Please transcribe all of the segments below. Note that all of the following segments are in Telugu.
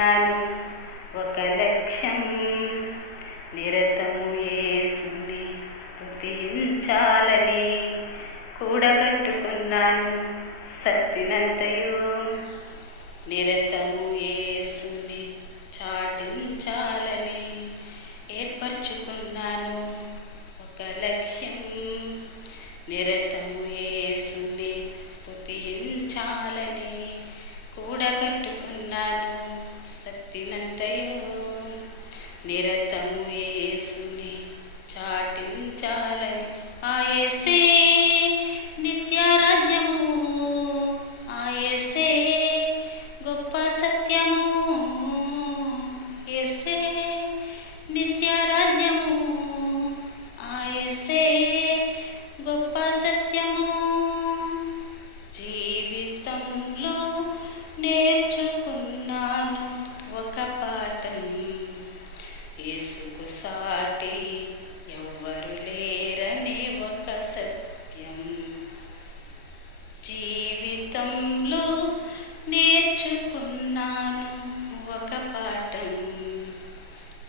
నేర్చుకున్నాను ఒక లక్ష్యం, నిరతము యేసుని స్తుతించాలని. కూడగట్టుకున్నాను శక్తినంతయు, నిరతము యేసుని చాటించాలని. ఏర్పరచుకున్నాను ఒక లక్ష్యం, నిరతము యేసుని స్తుతించాలని. కూడగట్టుకున్నాను శక్తినంతయు, నిరతము యేసుని చాటించాలని. ఆ యేసే నిత్యరాజ్యము, ఆ యేసే గొప్ప సత్యము, యేసే నిత్యరాజ్యము, ఆ యేసే గొప్ప సత్యము. జీవితంలో నేర్చుకున్నాను ఒక పాఠం, యేసుకు సాటి ఎవ్వరు లేరని ఒక సత్యం. జీవితంలో నేర్చుకున్నాను ఒక పాఠం,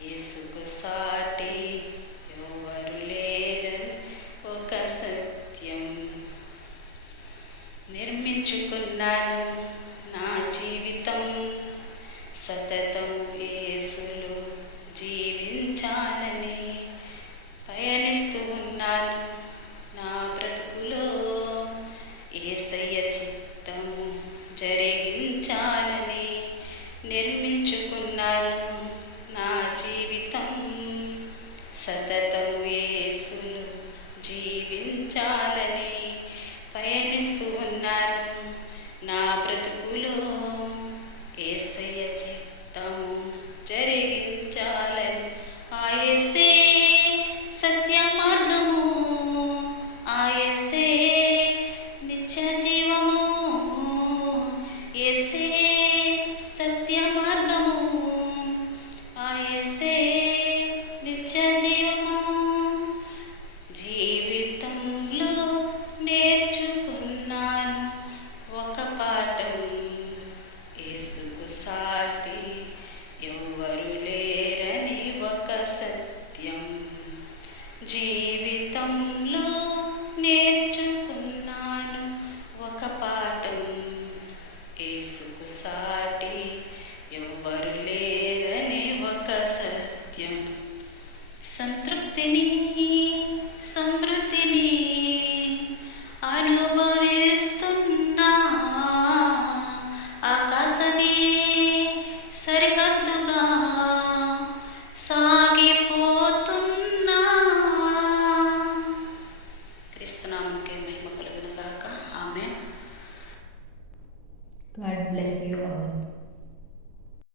యేసుకు సాటి ఎవ్వరు లేరని ఒక సత్యం. నిర్మించుకున్నాను నా జీవితం, సతతం యేసులో జీవించాలని. పయనిస్తూ ఉన్నాను నా బ్రతుకులో, యేసయ్య చిత్తము జరిగించాలని. నిర్మించుకున్నాను నా జీవితం, సతతము యేసులో జీవించాలని. పయనిస్తూ ఉన్నాను నా బ్రతుకులో, యేసయ్య చిత్తము జరిగించాలని. ఆ యేసే సత్య మార్గము, ఆ యేసే నిత్య జీవము, యేసే సత్య మార్గము, ఆ యేసే నిత్య జీవము. జీవితంలో నేర్చుకున్నాను ఒక పాఠం, యేసుకు సాటి ఎవ్వరు లేరని ఒక సత్యం. జీవితంలో నేర్చుకున్నాను ఒక పాఠం, యేసుకు సాటి ఎవ్వరు లేరని ఒక సత్యం. సంతృప్తిని సమృద్ధి